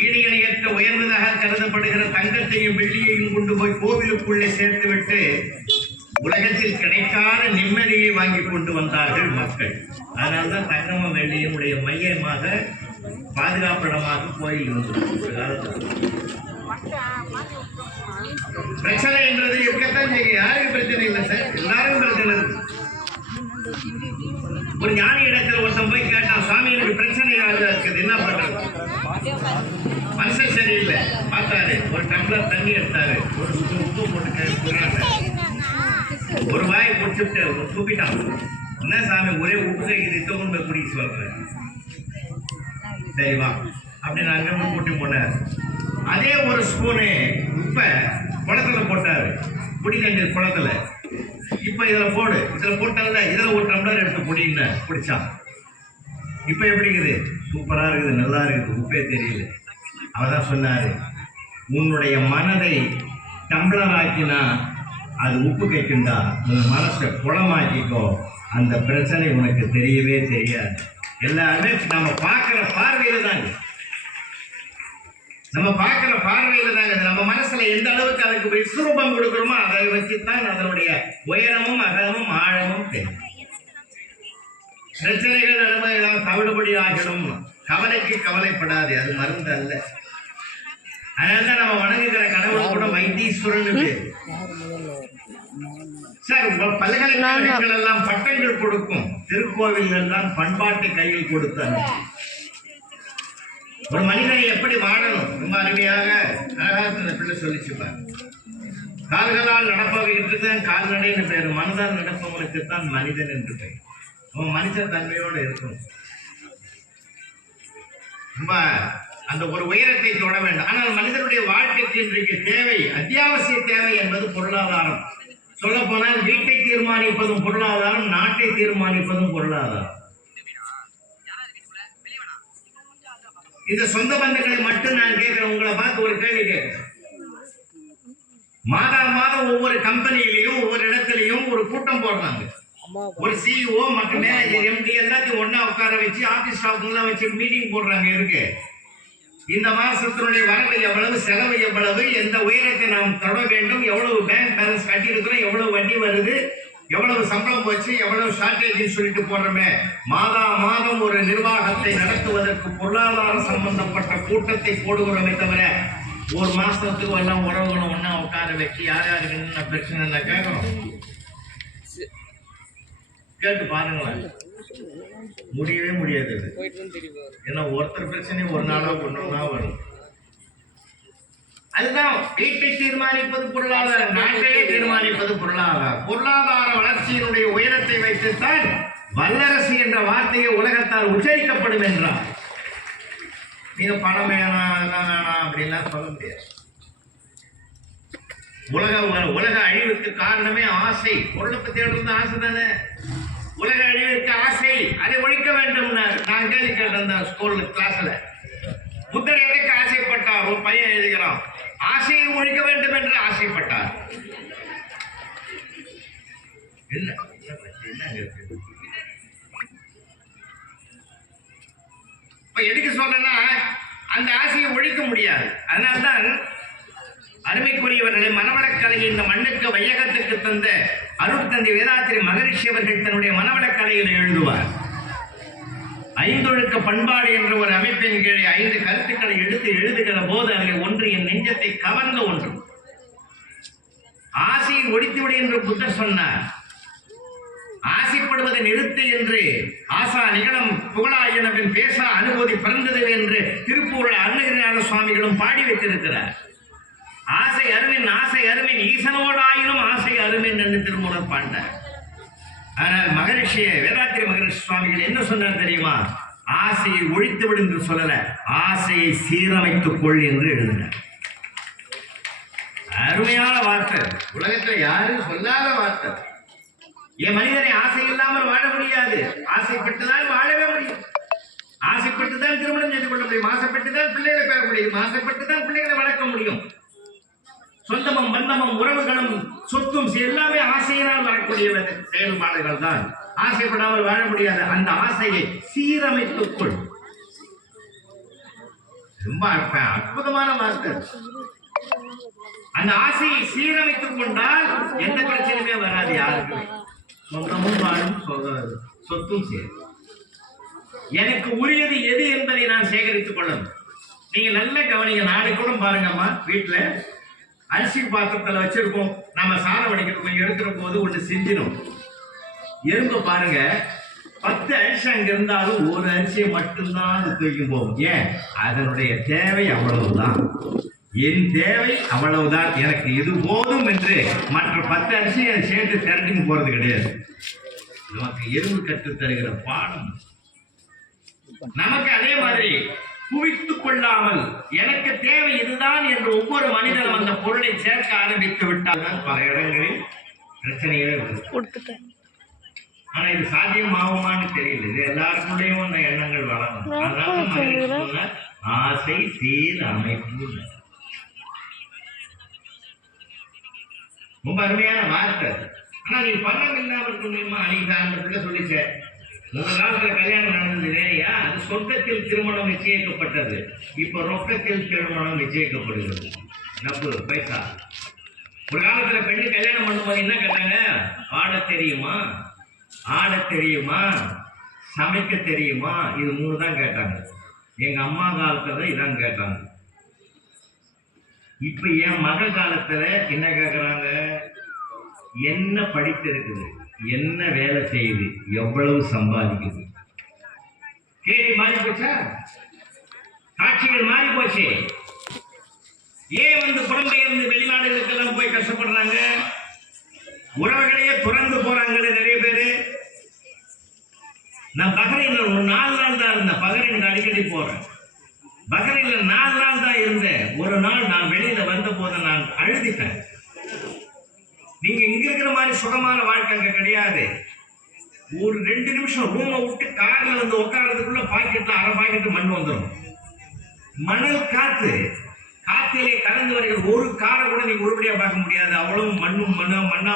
ஈடு இணையற்ற உயர்ந்ததாக கருதப்படுகிற தங்கத்தையும் வெள்ளியையும் கொண்டு போய் கோவிலுக்குள்ளே சேர்த்துவிட்டு உலகத்தில் கிடைக்காத நிம்மதியை வாங்கி கொண்டு வந்தார்கள் மக்கள். அதனால்தான் தங்கமும் வெள்ளியும் உடைய மையமாக பாதுகாப்பிடமாக கோயில் இருந்தது. பிரச்சனை என்றது இருக்கத்தான் செய்யும். யாருக்கு பிரச்சனை இல்லை சார், எல்லாருக்கும் பிரச்சனை இருக்கு. ஒரு ஞானி இடத்துல ஒருத்தன் போய் கேட்டான், சுவாமி எனக்கு பிரச்சனை இருக்குது, என்ன பண்றது? மனுஷன் சரியில்லை பார்த்தாரு, ஒரு டம்ளர் தண்ணி எடுத்தாரு, ஒரு உப்பு போட்டு ஒரு வாய் குடிச்சுட்டு தூக்கிட்டான். என்ன சாமி ஒரே உப்பு கைக்கு கொண்டு போய் குடிக்க சொல்றேன், சரிவா அப்படி நாங்க கூட்டி போனார். அதே ஒரு ஸ்பூனு உப்பை குளத்துல போட்டாரு, குடி தண்ணீர் குளத்துல. இப்ப இதுல போடு, இதுல போட்டால இதுல ஒரு டம்ளர் எடுத்து குடின்னு குடிச்சான். இப்ப எப்படி இருக்குது? சூப்பரா இருக்குது, நல்லா இருக்குது, உப்பே தெரியல. அவதான் சொன்னாரு, உன்னுடைய மனதை டம்ளர் ஆக்கினா அது உப்பு கைக்குண்டா, உன் மனசை குளமாக்கிக்கோ, அந்த பிரச்சனை உனக்கு தெரியவே தெரியாது. எல்லாருமே நம்ம பார்க்கிற பார்வையில தாங்க, நம்ம பார்க்கிற பார்வையில தாங்க நம்ம மனசுல எந்த அளவுக்கு அதுக்கு விஸ்வரூபம் கொடுக்கிறோமோ அதை வச்சுத்தான் அதனுடைய உயரமும் அகலமும் ஆழமும் தெரியும். பிரச்சனைகள் நிலைமை ஏதாவது தவிடுபடி ஆகிடும், கவலைக்கு கவலைப்படாது, அது மருந்து அல்ல. அதனால்தான் நம்ம வணங்குகிற கடவுள் கூட வைத்தீஸ்வரன் சார். பல்கலைக்கழகங்கள் எல்லாம் பட்டங்கள் கொடுக்கும், திருக்கோவில்கள் தான் பண்பாட்டு கையில் கொடுத்தாங்க. ஒரு மனிதனை எப்படி வாழணும் ரொம்ப அருமையாக அழகாக பிள்ளை சொல்லிச்சுப்பார். கால்களால் நடப்பவர்களுக்கு தான் கால்நடைன்னு பேர், மனதால் நடப்பவனுக்கு தான் மனிதன் என்று பெயர். அவன் மனித தன்மையோடு இருக்கணும், ரொம்ப அந்த ஒரு உயரத்தை தொட வேண்டும். ஆனால் மனிதனுடைய வாழ்க்கைக்கு இன்றைக்கு தேவை, அத்தியாவசிய தேவை என்பது பொருளாதாரம். சொல்ல போனால் வீட்டை தீர்மானிப்பதும் பொருளாதாரம், நாட்டை தீர்மானிப்பதும் பொருளாதாரம். இந்த சொந்த பந்தங்களை மட்டும் நான் கேட்கிறேன், உங்களை பார்த்து ஒரு கேள்வி கேட்கிறேன். மாதம் ஒவ்வொரு கம்பெனியிலையும் ஒவ்வொரு இடத்துலையும் ஒரு கூட்டம் போடுறாங்க. ஒரு சிஇஓ மற்ற மேனேஜர் எம்டி எல்லாத்தையும் ஒன்னா உட்கார வச்சு ஆபீஸ் ஸ்டாஃப்லாம் வச்சு மீட்டிங் போடுறாங்க. இருக்கு இந்த மாசத்தினுடைய வரவு எவ்வளவு, செலவு எவ்வளவு, எந்த உயரத்தை நாம் தொட வேண்டும், எவ்வளவு பேங்க் பேலன்ஸ் கட்டியிருக்கிறோம், எவ்வளவு வட்டி வருது, எவ்வளவு சம்பளம் போச்சு, எவ்வளவு ஷார்டேஜ் சொல்லிட்டு போடுறோமே. மாதம் ஒரு நிர்வாகத்தை நடத்துவதற்கு பொருளாதார சம்பந்தப்பட்ட கூட்டத்தை போடுகிறோமே தவிர ஒரு மாசத்துக்கு எல்லாம் உறவுகளும் ஒன்னா உட்கார வச்சு யார் யாருக்கு என்ன பிரச்சனை இல்லை கேட்கணும். கேட்டு பாருங்களேன், முடியவே முடியாது. ஏன்னா ஒருத்தர் பிரச்சனை ஒரு நாளா ஒன்றா வரும். அதுதான் வீட்டை தீர்மானிப்பது பொருளாதாரம், நாட்டையே தீர்மானிப்பது பொருளாதாரம். பொருளாதார வளர்ச்சியினுடைய உயரத்தை வைத்துத்தான் வல்லரசு என்ற வார்த்தையை உலகத்தால் உச்சரிக்கப்படும் என்றார். நீங்க பணம் வேணாம் அதெல்லாம் வேணாம் அப்படின்லாம் சொல்ல முடியாது. உலக அழிவுக்கு காரணமே ஆசை. பொருளை பத்தி எழுதுறது ஆசை தானே. உலக அழிவிற்கு ஆசை, அதை ஒழிக்க வேண்டும். நான் கேள்வி கேட்டேன் ஸ்கூல் கிளாஸ்ல. புத்தர் எதற்கு ஆசைப்பட்டார்? ஒரு பையன் எழுதுகிறான், ஆசையை ஒழிக்க வேண்டும் என்று ஆசைப்பட்டார். என்ன எதுக்கு சொல்றேன்னா, அந்த ஆசையை ஒழிக்க முடியாது. அதனால்தான் அருமைக்குரியவர்களை மனவளக்கலையை இந்த மண்ணுக்கு வையகத்துக்கு தந்த அருட்தந்தை வேதாத்திரி மகரிஷி அவர்கள் தன்னுடைய மனவளக்கலையில் எழுதுவார். ஐந்தொழுக்க பண்பாடு என்ற ஒரு அமைப்பின் கீழே 5 கருத்துக்களை எடுத்து எழுதுகிற போது அதில் ஒன்று என் நெஞ்சத்தை கவர்ந்த ஒன்று. ஆசையை ஒழித்துவிடு என்று புத்தர் சொன்னார். ஆசைப்படுவதை நிறுத்து என்று ஆசா நிகழம் புகழாயனவின் பேசா அனுபூதி பிறந்தது என்று திருப்பூரில் அருணகிரிநாத சுவாமிகளும் பாடி வைத்திருக்கிறார். ஆசை அருமின் ஆசை அருமின் ஈசனோடாயினும் ஆசை அருமின் என்று திருமூலர் பாண்டார். ஆனால் மகரிஷி வேதாத்திரி மகரிஷி சுவாமிகள் என்ன சொன்னார் தெரியுமா? ஆசையை ஒழித்து விடு என்று சொல்லல, ஆசையை சீரமைத்துக் கொள் என்று எழுதினார். அருமையான வார்த்தை, உலகத்தில் யாரும் சொல்லாத வார்த்தை. என் மனிதனை ஆசை இல்லாமல் வாழ முடியாது. ஆசைப்பட்டுதான் வாழவே முடியும். ஆசைப்பட்டுதான் திருமணம் செய்து கொள்ள முடியும். ஆசைப்பட்டுதான் பிள்ளைகளை பெற முடியும். ஆசைப்பட்டுதான் பிள்ளைகளை வளர்க்க முடியும். சொந்தமும் பந்தமும் உறவுகளும் சொத்தும் எல்லாமே ஆசையினால் வரக்கூடிய செயல்பாடுகள் தான். ஆசைப்படாமல் வாழ முடியாது. அந்த ஆசையை சீரமைத்துக் கொள். ரொம்ப அற்புதமான வார்த்தை. அந்த ஆசையை சீரமைத்துக் கொண்டால் எந்த பிரச்சனையுமே வராது. யாருக்குமே சொந்தமும் வாழும் சொத்தும் சேரும். எனக்கு உரியது எது என்பதை நான் சேகரித்துக் கொள்ளணும். நீங்க நல்ல கவனிங்க. நாளை கூட பாருங்கம்மா, வீட்டுல அரிசி பாத்திரத்துல வச்சிருக்கோம், நம்ம சாதம் வடிக்கிறோம், எடுக்கிற போது ஒண்ணு செஞ்சிடும். எறும்பு பாருங்க, 10 அரிசி அங்க இருந்தாலும் ஒரு அரிசியை மட்டும்தான் அது தூக்கும் போகும். ஏன்? அதனுடைய தேவை அவ்வளவுதான். என் தேவை அவ்வளவுதான், எனக்கு இது போதும் என்று மற்ற 10 அரிசியை சேர்த்து திரட்டின்னு போறது கிடையாது. நமக்கு எறும்பு கற்று தருகிற பாடம். நமக்கு அதே மாதிரி குவித்துக் கொள்ளாமல் எனக்கு தேவை இதுதான் என்று ஒவ்வொரு மனிதனும் அந்த பொருளை சேர்க்க ஆரம்பித்து விட்டால் தான் பல இடங்களில் பிரச்சனைகளே வருது. ஆனா இது சாத்தியமாகுமான்னு தெரியல. இது எல்லாருக்குள்ளேயும் அந்த எண்ணங்கள் வளரும். அதனால ஆசை சீர் அமைப்பு ரொம்ப அருமையான வார்த்தை. ஆனா நீ பணம் இல்லாம இருக்க முடியுமா? அன்னைக்கு ஆரம்பத்துல சொல்லிச்சேன், உங்க காலத்துல கல்யாணம் நடந்தது இல்லையா, அது சொர்க்கத்தில் திருமணம் நிச்சயிக்கப்பட்டது. இப்ப ரொக்கத்தில் திருமணம் நிச்சயிக்கப்படுகிறது. நப்பு பைசா. ஒரு காலத்துல பெண்ணு கல்யாணம் பண்ணும்போது என்ன கேட்டாங்க? ஆட தெரியுமா, ஆட தெரியுமா, சமைக்க தெரியுமா, இது 3 தான் கேட்டாங்க. எங்க அம்மா காலத்துல இதான் கேட்டாங்க. இப்ப என் மக காலத்துல என்ன கேட்கறாங்க? என்ன படித்திருக்குது, என்ன வேலை செய்யுது, எவ்வளவு சம்பாதிக்குது. கேள்வி மாறி போச்சா? காட்சிகள் மாறி போச்சு. ஏன் புறம்பெயர்ந்து வெளிநாடுகளுக்கெல்லாம் போய் கஷ்டப்படுறாங்க? உறவுகளையே துறந்து போறாங்களே நிறைய பேரு. நான் பஹ்ரைன்ல ஒரு 4 நாள் தான் இருந்தேன். பஹ்ரைனுக்கு அடிக்கடி போறேன். பஹ்ரைன்ல 4 நாள் தான் இருந்தேன். ஒரு நாள் நான் வெளியில வந்த போது நான் அழுதிட்டேன். நீங்க இங்க இருக்கிற மாதிரி சுகமான வாழ்க்கை அங்க கிடையாது. ஒரு 2 நிமிஷம் ரூமை விட்டு கார்ல உட்கார்றதுக்குள்ள பாக்கெட்ல அரை பாக்கெட்டு மண் வந்துடும். மணல் காத்திலே கலந்து வருகிற ஒரு காரை கூட நீங்க உருப்படியா பார்க்க முடியாது. அவ்வளவு மண்ணா